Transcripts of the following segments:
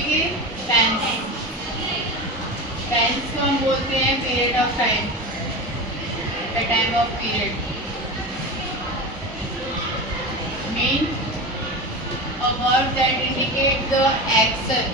के tense, tense को हम बोलते हैं period of time, the time of period. Mean a verb that indicate the action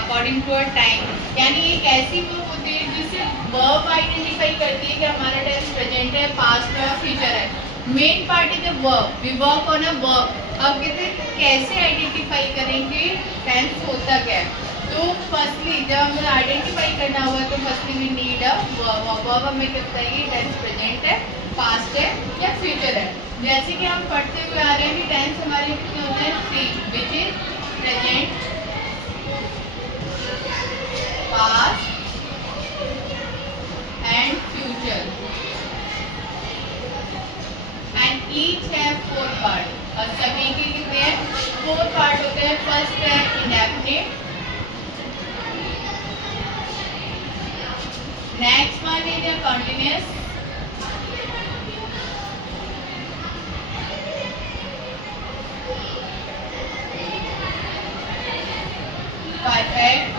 according to a time, यानी एक ऐसी वर्ब होती है जिससे वर्ब आइडेंटिफाई करती है कि हमारा टेंस प्रेजेंट है, पास्ट है, फ्यूचर है। Main part is verb, we work on a verb. अब कहते हैं कैसे आइडेंटिफाई करेंगे टेंस होता क्या है। तो फर्स्टली जब हमें आइडेंटिफाई करना होगा तो firstly we need a verb. Verb हमें क्या बताएगी टेंस प्रेजेंट है, पास्ट है या फ्यूचर है। जैसे कि हम पढ़ते हुए आ रहे हैं कि टेंस हमारे कितने होते हैं, 3, which is present, past and future, and each है 4 पार्ट। और सभी के कितने हैं, 4 पार्ट होते हैं। फर्स्ट है indefinite, next one is a continuous, perfect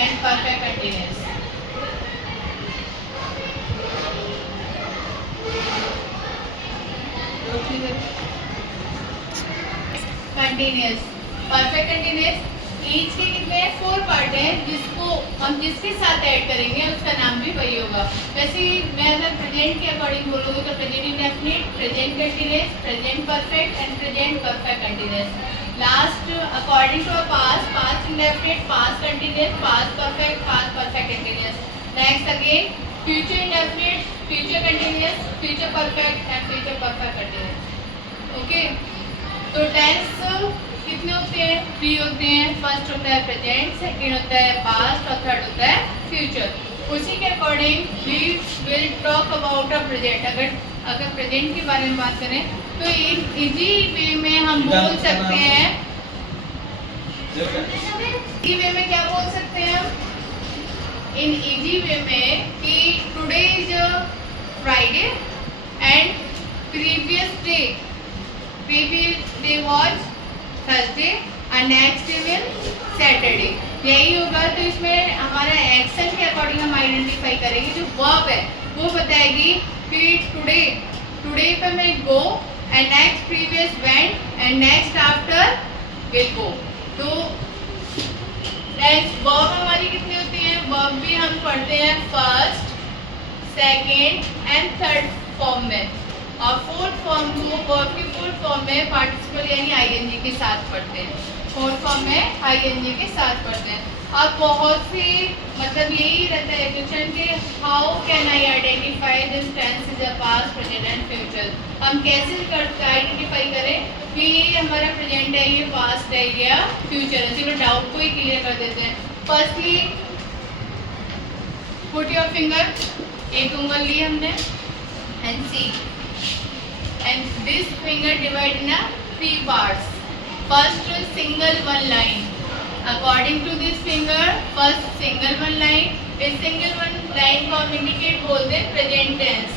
and perfect continuous। Continuous, perfect continuous, each के कितने 4 पार्ट हैं जिसको हम जिसके साथ ऐड करेंगे उसका नाम भी वही होगा। वैसे मैं अगर प्रेजेंट के अकॉर्डिंग बोलूँगी तो present indefinite, present continuous, present perfect and present perfect continuous. Last according to past, past indefinite, past continuous, past perfect continuous. Next again future indefinite, future continuous, future perfect and future perfect continuous. Okay, तो tense कितने होते हैं, 3 होते हैं। First होता है present, second होता है पास्ट और थर्ड होता है फ्यूचर। उसी के according we will talk about a present. अगर प्रेजेंट के बारे में बात करें तो एक इजी वे में हम बोल सकते हैं, इजी वे में क्या बोल सकते हैं हम, इन इजी वे में कि today is Friday and previous day was Thursday और नेक्स्ट डे विल सैटरडे। यही होगा। तो इसमें हमारा एक्शन के अकॉर्डिंग हम आइडेंटिफाई करेंगे। जो वर्ब है वो बताएगी कि टुडे पे मैं go and next previous went and next after will go. तो वर्ब हमारी कितनी होती है, वर्ब भी हम पढ़ते हैं first, second and third form में, और फोर्थ फॉर्म को वर्ब की फोर्थ फॉर्म में पार्टिसिपल यानी आईएनजी के साथ पढ़ते हैं। फोर्थ फॉर्म में आईएनजी के साथ पढ़ते हैं। अब बहुत सी मतलब यही रहता है क्वेश्चन कि how can I identify this tense is a past, present and future. हम कैसे आइडेंटिफाई करें कि ये हमारा प्रेजेंट है, ये पास्ट है या फ्यूचर है। चलो डाउट को ही क्लियर कर देते हैं। फर्स्टली पुट योर फिंगर, एक उंगल ली हमने and see, and this finger divided in 3 parts. First single one line. According to this finger, first single one line. इस single one line को हम indicate बोलते हैं present tense,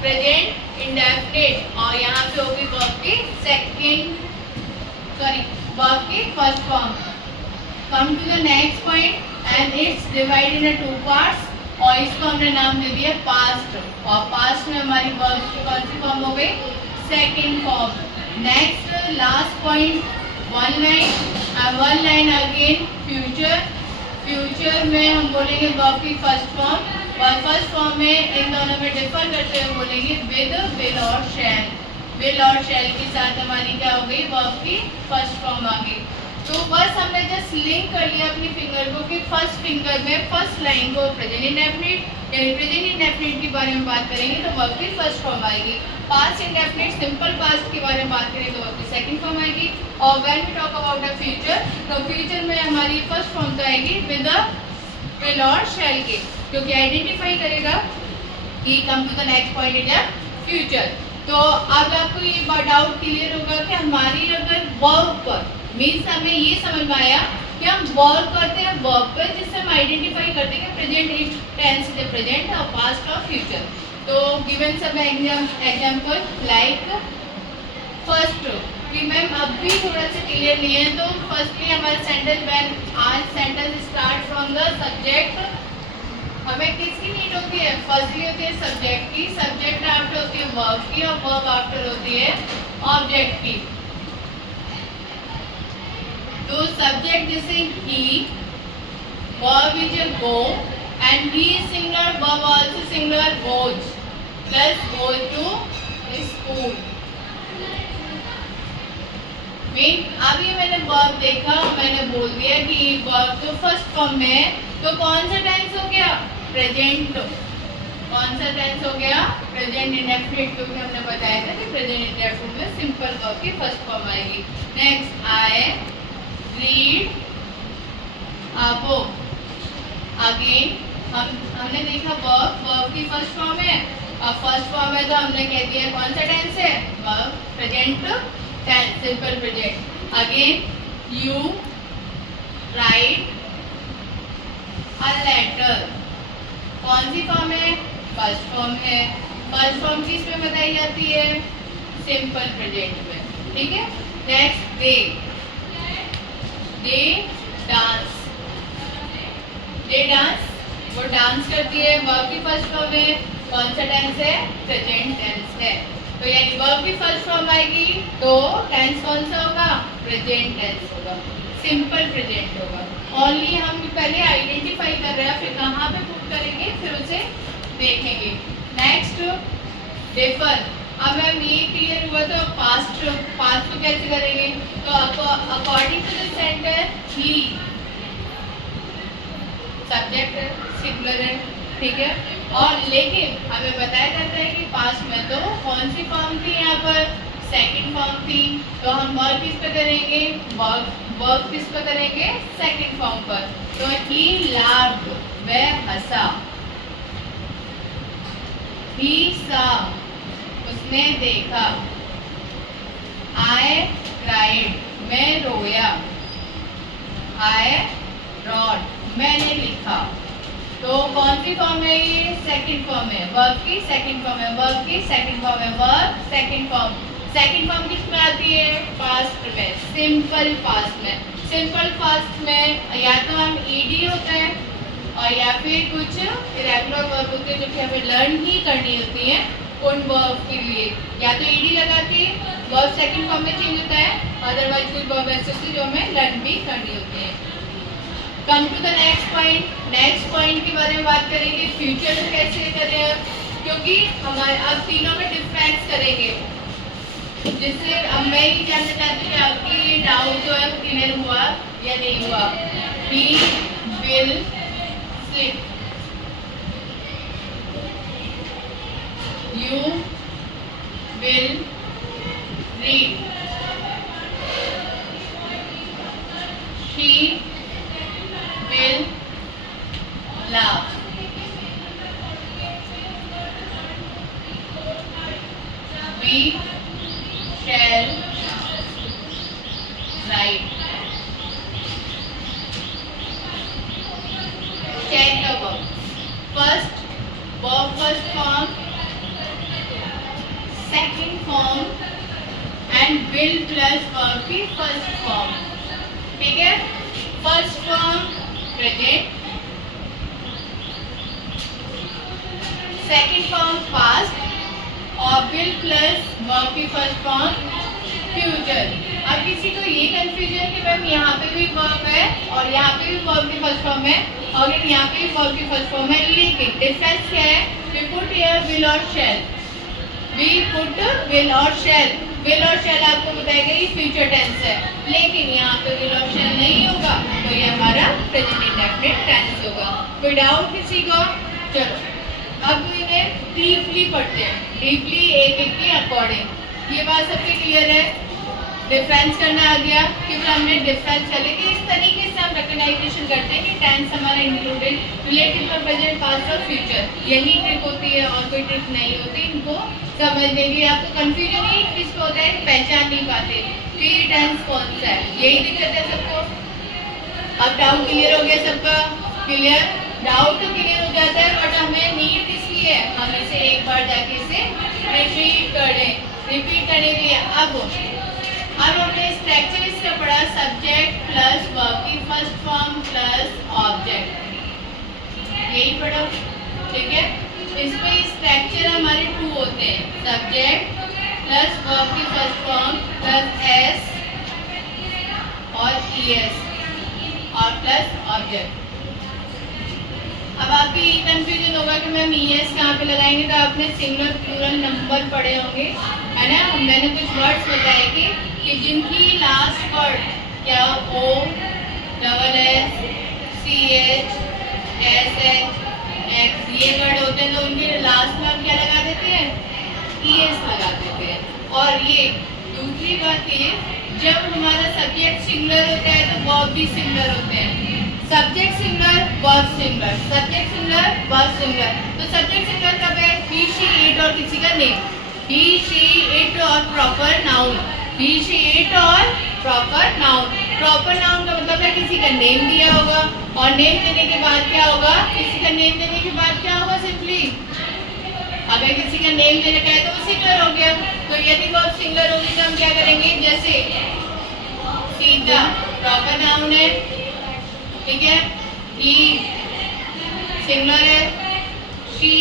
present indefinite, और यहाँ पे होगी verb की verb की first form. Come to the next point and it's divided in 2 parts. और इसको हमने नाम दे दिया पास्ट, और पास्ट में हमारी वर्ब की कौन सी फॉर्म हो गई, second form. Next last point, one line again future. Future में हम बोलेंगे वर्ब की फर्स्ट फॉर्म, और फर्स्ट फॉर्म में इन दोनों में डिफर करते हुए बोलेंगे विद, विल और शैल। विल और शैल के साथ हमारी क्या हो गई, वर्ब की फर्स्ट फॉर्म आ गई। तो बस हमने जस्ट लिंक कर लिया अपनी फिंगर को कि फर्स्ट फिंगर में फर्स्ट लाइन को प्रेजेंट इंडेफिनिट, यानी प्रेजेंट इंडेफिनिट के बारे में बात करेंगे तो वर्ब की फर्स्ट फॉर्म आएगी। पास्ट इंडेफिनिट सिंपल पास्ट के बारे में बात करें तो वर्ब की सेकंड फॉर्म आएगी। और when we talk about the future, तो फ्यूचर में हमारी फर्स्ट फॉर्म तो आएगी विद विल और शैल के, क्योंकि आइडेंटिफाई करेगा कि come to the next point is a future. तो अब आपको ये डाउट क्लियर होगा कि हमारी अगर वर्ब पर मीन्स हमें ये समझ में आया कि हम वर्क करते हैं वर्ब पर, जिससे हम आइडेंटिफाई करते हैं कि प्रेजेंट टेंस इज प्रेजेंट और पास्ट और फ्यूचर। तो गिवन सब एग्जांपल लाइक फर्स्ट कि मैम अब भी थोड़ा सा क्लियर नहीं है, तो फर्स्टली हमारा सेंटेंस व्हेन आज sentence start from the subject, हमें किसकी नीड होती है? फर्स्टली होती है सब्जेक्ट की, सब्जेक्ट आफ्टर होती है वर्ब की, और वर्ब आफ्टर होती है ऑब्जेक्ट की। तो सब्जेक्ट जैसे ही, verb is a go, and he is singular, verb also singular, goes, plus goes to school। Mean अभी मैंने वर्ब देखा, मैंने बोल दिया कि वर्ब तो फर्स्ट फॉर्म में है, तो कौन सा टेंस हो गया? प्रेजेंट। कौन सा टेंस हो गया? प्रेजेंट इंडेफिनिट, क्योंकि हमने बताया था कि प्रेजेंट इंडेफिनिट में सिंपल वर्ब की फर्स्ट फॉर्म आएगी। Next, I read a book. Again हमने देखा वर्ब की फर्स्ट फॉर्म है, अब फर्स्ट फॉर्म है तो हमने कह दिया कौन सा टेंस है? Verb present tense, simple present. Again, you write a letter, कौन सी फॉर्म है? फर्स्ट फॉर्म है। फर्स्ट फॉर्म किस में बताई जाती है? सिंपल प्रेजेंट में, ठीक है। नेक्स्ट, दे डांस। दे डांस, वो डांस करती है, वर्ब की फर्स्ट फॉर्म है, कौन सा टेंस है? प्रेजेंट टेंस है। तो यानी वर्ब की फर्स्ट फॉर्म आएगी तो टेंस कौन सा होगा? प्रेजेंट टेंस होगा, सिंपल प्रेजेंट होगा। ओनली हम पहले आइडेंटिफाई कर रहे हैं, फिर कहाँ पे पुट करेंगे, फिर उसे देखेंगे। Next, differ. अब मैम ये क्लियर हुआ तो पास्ट को कैसे करेंगे? तो अकॉर्डिंग टू द सेंटेंस, ही सब्जेक्ट है, सिंगुलर है, ठीक है। और लेकिन हमें बताया जाता है कि पास्ट में तो कौन सी फॉर्म थी? यहाँ पर सेकंड फॉर्म थी, तो हम वर्ब किस पे करेंगे? वर्ब किस पे करेंगे? सेकंड फॉर्म पर। तो ही लाफ्ड, वह हंसा। ही सा, उसने देखा। आई क्राइड, मैं रोया। आई रॉट, मैंने लिखा। तो कौन सी फॉर्म है ये? सेकंड फॉर्म है, वर्ब की सेकंड फॉर्म है, वर्ब की सेकंड फॉर्म है, verb second form. Second form किस में आती है? पास्ट में, सिंपल पास्ट में। सिंपल पास्ट में या तो हम ईडी होता है और या फिर कुछ इरेगुलर वर्ब होते हैं जो कि हमें लर्न ही करनी होती है उन वर्ब के लिए, या तो ईडी लगा के वर्ब सेकंड फॉर्म में चेंज होता है, अदरवाइज कुछ वर्ब ऐसे होते हैं जो हमें लर्न भी करनी होती है। Come to the next point. Next point के बारे में बात करेंगे, फ्यूचर कैसे करें, क्योंकि हमारे अब तीनों में डिफरेंस करेंगे, जिससे अब मैं ये जानना चाहती हूँ कि आपकी डाउट जो है वो क्लियर हुआ या नहीं हुआ। He will sleep, you will read, she will laugh, we shall write। Check the verb. First verb first form, second form and will plus verb की फर्स्ट फॉर्म, ठीक है। First form present, second form past और will plus verb की first form future. अब किसी को ये confusion कि मैम यहाँ पे भी वर्ब है और यहाँ पे भी वर्ब की फर्स्ट फॉर्म है और यहाँ पे भी वर्ब की फर्स्ट फॉर्म है, लेकिन डिफरेंस क्या है? वी पुट हियर विल और शैल, वी पुट विल और शैल। विल और शैल आपको बताएगा ये फ्यूचर टेंस है, लेकिन यहाँ पे विल और शैल नहीं होगा, तो ये हमारा प्रेजेंट इंडेफिनिट टेंस होगा। कोई डाउट किसी को? चलो अब इन्हें डीपली पढ़ते हैं, डीपली एक एक के अकॉर्डिंग। ये बात सबके क्लियर है? डिफरेंस करना आ गया कि फिर हमने डिफरेंस कर लिया कि इस तरीके से हम रिकग्नाइजेशन करते हैं कि टेंस हमारा included relative for present past और फ्यूचर। यही ट्रिक होती है और कोई ट्रिक नहीं होती इनको समझने की। आपको कंफ्यूजन ही किस पे होता है, पहचान नहीं पाते कि ये टेंस कौन सा है, यही दिक्कत है सबको। अब डाउट क्लियर हो गया सबका? क्लियर? डाउट तो क्लियर हो जाता है, बट हमें नीड किसकी है? हम इसे एक बार जाके इसे रिपीट कर लें। रिपीट करने के लिए अब अब हमने स्ट्रक्चर इसका पढ़ा सब्जेक्ट प्लस वर्ब की फर्स्ट फॉर्म प्लस ऑब्जेक्ट, यही पढ़ो, ठीक है। इसमें स्ट्रक्चर हमारे 2 होते हैं, सब्जेक्ट प्लस वर्ब की फर्स्ट फॉर्म प्लस एस और ईएस और प्लस ऑब्जेक्ट। अब आपको ये कंफ्यूजन होगा कि मैम ईएस कहाँ पे लगाएंगे, तो आपने सिंगुलर प्लूरल नंबर पढ़े होंगे, है ना। मैंने कुछ वर्ड्स बताए कि जिनकी लास्ट वर्ड क्या O double S C H S H X ये वर्ड होते हैं, तो उनके लास्ट में हम क्या लगा देते हैं, ईएस लगा देते हैं। और ये दूसरी बात ये, जब हमारा सब्जेक्ट सिंगुलर होता है तो वर्ब भी सिंगुलर होते हैं। Subject singular verb singular, subject singular verb singular. तो सब्जेक्ट सिंगुलर कब है, ही शी इट और किसी का नेम, ही शी इट और proper noun, he she it और प्रॉपर नाउन। प्रॉपर नाउन का मतलब है किसी का नेम दिया होगा, और नेम देने के बाद क्या होगा, किसी का नेम देने के बाद क्या होगा, सिंपली अगर किसी का नेम देने का है तो वो सिंगुलर हो गया। तो यदि वर्ब सिंगुलर होगी तो हम क्या करेंगे, जैसे सीता प्रॉपर नाउन है, ठीक है, ही सिंगुलर है, शी